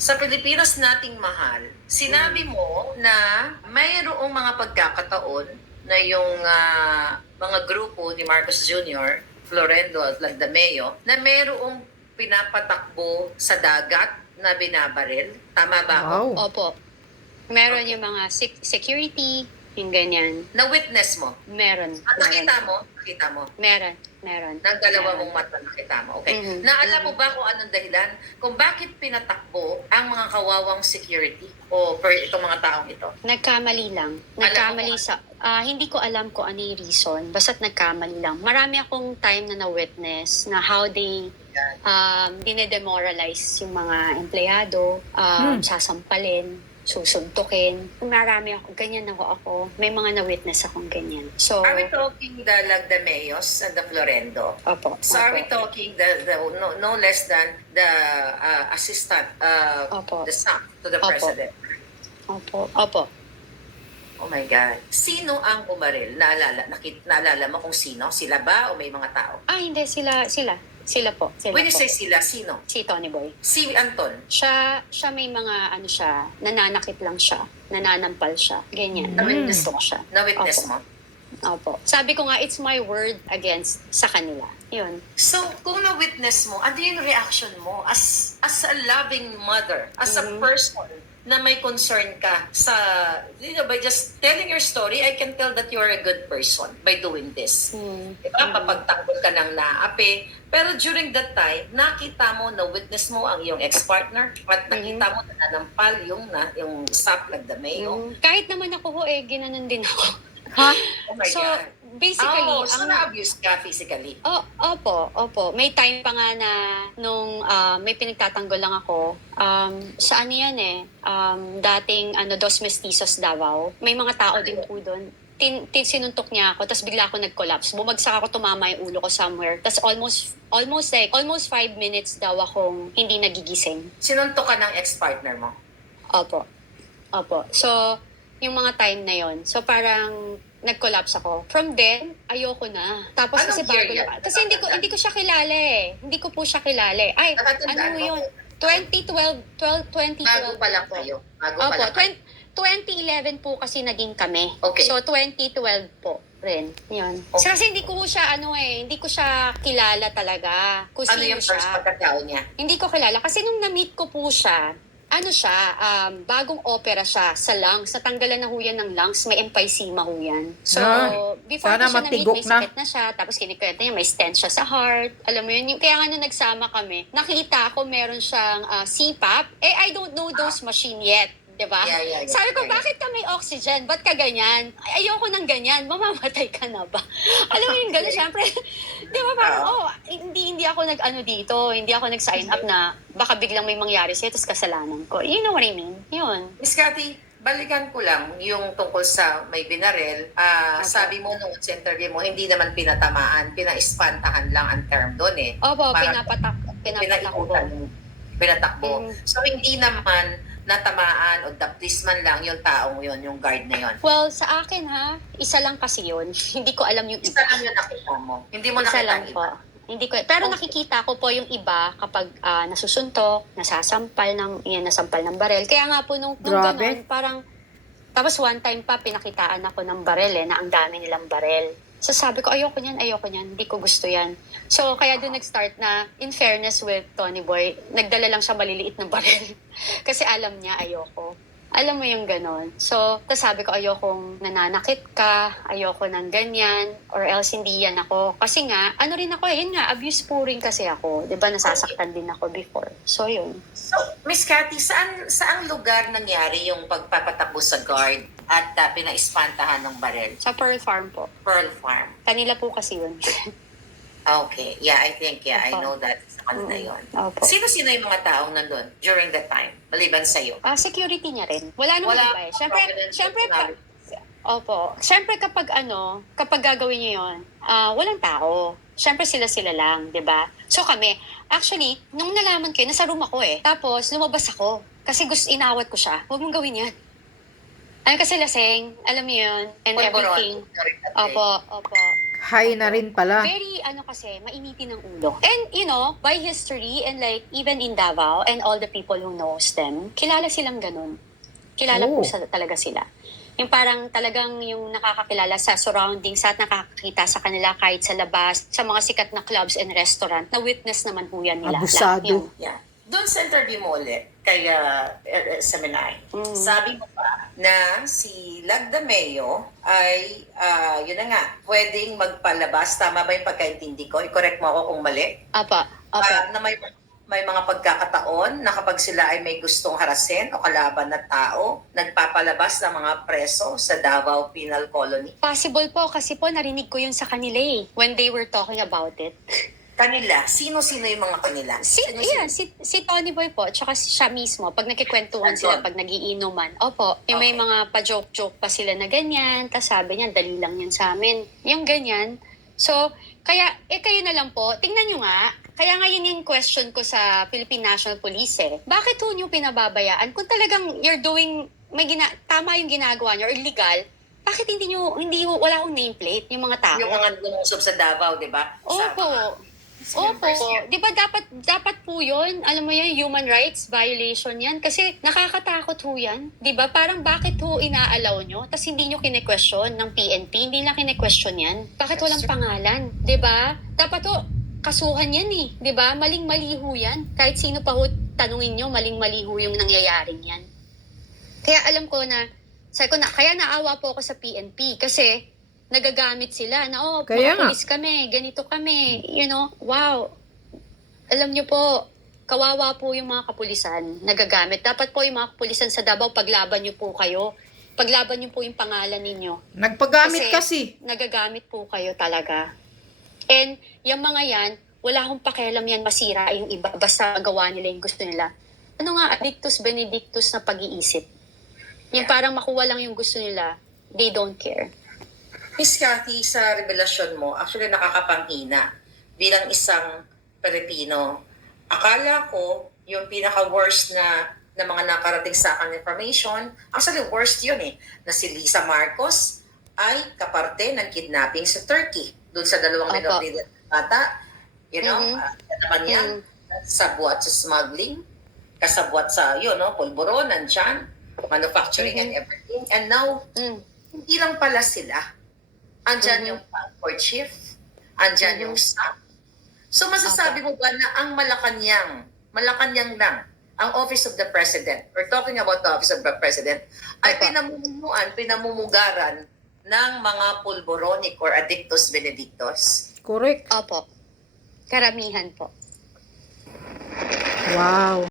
Sa Pilipinas nating mahal, sinabi mo na mayroong mga pagkakataon na yung mga grupo ni Marcos Jr., Florendo at Lagdameo, na mayroong pinapatakbo sa dagat na binabaril. Tama ba ako? Wow. Opo. Meron Okay. yung mga security, yung ganyan. Na-witness mo? Meron. Nakita mo? Nakita mo? Meron. Ng dalawa mong mata nakita mo. Okay. Mhm. Naalam mo ba kung anong dahilan? Kung bakit pinatakbo ang mga kawawang security o itong mga taong ito? Nagkamali lang. Nagkamali sa... hindi ko alam kung ano yung reason. Basta't nagkamali lang. Marami akong time na na-witness na how they dinedemoralize yung mga empleyado, sasampalin, susuntukin. Marami ako, ganyan ako. May mga na-witness akong ganyan. So, Are we talking the Lagdameos and the Florendo? opo. So are we talking the no less than the assistant, Opo. the son to the Opo. president? Opo. Oh my God. Sino ang bumaril? Naalala mo kung sino? Sila ba o may mga tao? Hindi. Sila po. When you say sila, sino? Si Tony Boy. Si Anton. Siya may mga nananakit lang siya, nananampal siya, ganyan. Na-witness Gusto ko siya. Na-witness Opo. mo? Opo. Sabi ko nga, it's my word against sa kanila. Yun. So, kung na-witness mo, ano yung reaction mo as a loving mother, as a person na may concern ka sa, by just telling your story, I can tell that you are a good person by doing this. Diba? Kapag tanggol ka ng naapi, pero during that time, nakita mo, na-witness mo ang iyong ex-partner at nakita mo na nanampal yung SAP Lagdameo. Kahit naman ako ginanon din ako. Ha? Oh my So, God. basically, So na-abuse ka physically? Opo. May time pa nga na nung may pinagtatanggol lang ako, sa ano yan dating Dos Mestizos Davao. May mga tao din po doon. Sinuntok niya ako, tapos bigla ako nag-collapse. Bumagsak ako, tumama yung ulo ko somewhere. Tapos almost 5 minutes daw akong hindi nagigising. Sinuntok ka ng ex-partner mo? Opo. So, yung mga time na yon, so parang nag-collapse ako. From then, ayoko na. Tapos Anong kasi year bago yan? na. Kasi hindi ko siya kilala eh. Hindi ko po siya kilala eh. Ay, Natatandaan ano mo? yun? 2012 Bago pa lang po. kayo? Bago pa Opo, lang. 2011 po kasi naging kami. Okay. So, 2012 po rin. Yun. Okay. Kasi hindi ko siya, hindi ko siya kilala talaga. Kung Ano sino yung first siya. pagkatao niya? Hindi ko kilala. Kasi nung na-meet ko po siya, bagong opera siya sa lungs. Natanggalan na ho yan ng lungs. May emphysema ho yan. So, before sana ko siya na-meet, matigok may na. sakit na siya. Tapos kinikwenta niya, may stent siya sa heart. Alam mo yun, kaya nga nung nagsama kami, nakita ko meron siyang CPAP. I don't know those machine yet. Diba? Yeah. Sabi ko, bakit ka may oxygen? Ba't ka ganyan? Ayoko ng ganyan. Mamamatay ka na ba? Alam mo yung gano'n, syempre. Di ba parang, hindi ako nag-ano dito. Hindi ako nag-sign up na baka biglang may mangyari sa'yo, tapos kasalanan ko. You know what I mean? Yun. Miss Cathy, balikan ko lang yung tungkol sa may binaril. Sabi mo nung sa interview mo, hindi naman pinatamaan, pinaispantahan lang ang term doon eh. Opo, Parang pinapatakbo. Pinatakbo. So hindi naman natamaan o daptis man lang yung taong yun, yung guard na yun. Well, sa akin isa lang kasi yun. Hindi ko alam yung Isa iba. lang yung nakita mo. Hindi mo Isa nakita lang ang po. iba. Hindi ko, pero Okay. nakikita ko po yung iba kapag nasusuntok, nasasampal nasampal ng barel. Kaya nga po nung Grabe. ganun, parang, tapos one time pa pinakitaan ako ng barel na ang dami nilang barel. So sabi ko, ayoko niyan, hindi ko gusto yan. So kaya doon nag-start na, in fairness with Tony Boy, nagdala lang siya maliliit ng barel. Kasi alam niya, ayoko. Alam mo yung ganon. So, tapos sabi ko, ayokong nananakit ka, ayoko ng ganyan, or else hindi yan ako. Kasi nga, ano rin ako, yun nga, abuse po rin kasi ako. Diba, nasasaktan din ako before. So, yun. So, Miss Cathy, saang lugar nangyari yung pagpapatakbo sa guard at pinaispantahan ng barel? Sa Pearl Farm po. Pearl Farm. Kanila po kasi yun. Okay. Yeah, I Opo. know that. Sa kanila yun. Opo. Sino-sino yung mga taong nandun during that time? Maliban sa'yo? Security niya rin. Wala namang Wala iba eh. confidence Siyempre, personality. opo. Siyempre kapag gagawin niyo yun, walang tao. Siyempre sila lang, di ba? So kami, actually, nung nalaman ko, nasa room ako eh. Tapos, lumabas ako. Kasi inawat ko siya. Huwag mong gawin yan. Kasi laseng, alam mo yun, and Polvoron. everything. Opo. High na rin pala. Very, kasi, mainitin ng ulo. And, by history and like, even in Davao and all the people who knows them, kilala silang ganun. Kilala po talaga sila. Yung parang talagang yung nakakakilala sa surroundings at nakakakita sa kanila kahit sa labas, sa mga sikat na clubs and restaurant, na witness naman po yan nila. Abusado. Lahat yun. Yeah. Doon sa interview mo ulit, kay Seminay, sabi mo pa na si Lagdameo ay, yun na nga, pwedeng magpalabas. Tama ba yung pagkaintindi ko? I-correct mo ako kung mali. Apa. Na may mga pagkakataon na kapag sila ay may gustong harasin o kalaban na tao, nagpapalabas ng mga preso sa Davao Penal Colony. Possible po kasi po narinig ko yun sa kanila when they were talking about it. Kanila? Sino-sino yung mga kanila? Si Tony Boy po, tsaka siya mismo, pag nagkikwentuhan sila, pag nagiinuman, opo, yung may mga pa-joke-joke pa sila na ganyan, tas sabi niya, dali lang yan sa amin. Yung ganyan. So, kaya, kayo na lang po, tingnan nyo nga, kaya nga yun yung question ko sa Philippine National Police bakit ho nyo pinababayaan? Kung talagang you're doing, tama yung ginagawa nyo, or illegal, bakit wala akong nameplate, yung mga tao? Yung mga lumusob sa Davao, di ba? Opo. Opo. Di ba dapat po yun? Alam mo yan, human rights violation yan. Kasi nakakatakot ho yan. Di ba? Parang bakit ho inaalaw nyo? Tapos hindi nyo kine-question ng PNP. Hindi na kine-question yan. Bakit walang pangalan? Di ba? Dapat ho, kasuhan yan Di ba? Maling-mali ho yan. Kahit sino pa ho tanungin nyo, maling-mali ho yung nangyayaring yan. Kaya alam ko na, kaya naawa po ako sa PNP. Kasi nagagamit sila na, Kaya mga pulis kami, ganito kami, wow. Alam nyo po, kawawa po yung mga kapulisan nagagamit. Dapat po yung mga kapulisan sa Davao, paglaban nyo po kayo. Paglaban nyo po yung pangalan ninyo. Nagpagamit kasi. Nagagamit po kayo talaga. And yung mga yan, wala akong pakialam yan masira yung iba. Basta gawa nila yung gusto nila. Ano nga, addictus benedictus na pag-iisip. Yung parang makuha lang yung gusto nila, they don't care. Miss Cathy, sa revelasyon mo, actually nakakapanghina bilang isang Pilipino. Akala ko yung pinaka-worst na mga nakarating sa akin information, actually worst yun na si Lisa Marcos ay kaparte ng kidnapping sa Turkey. Doon sa dalawang minorited bata, naman niya, sabwat sa smuggling, kasabwat sa, pulburo, nandyan, manufacturing and everything. And now, hindi lang pala sila. Andyan yung passport chief, andyan yung staff. So masasabi mo ba na ang Malacanang lang, ang Office of the President, we're talking about the Office of the President, ay pinamumugaran ng mga pulboronic or addictus benedictus? Correct. Opo. Karamihan po. Wow.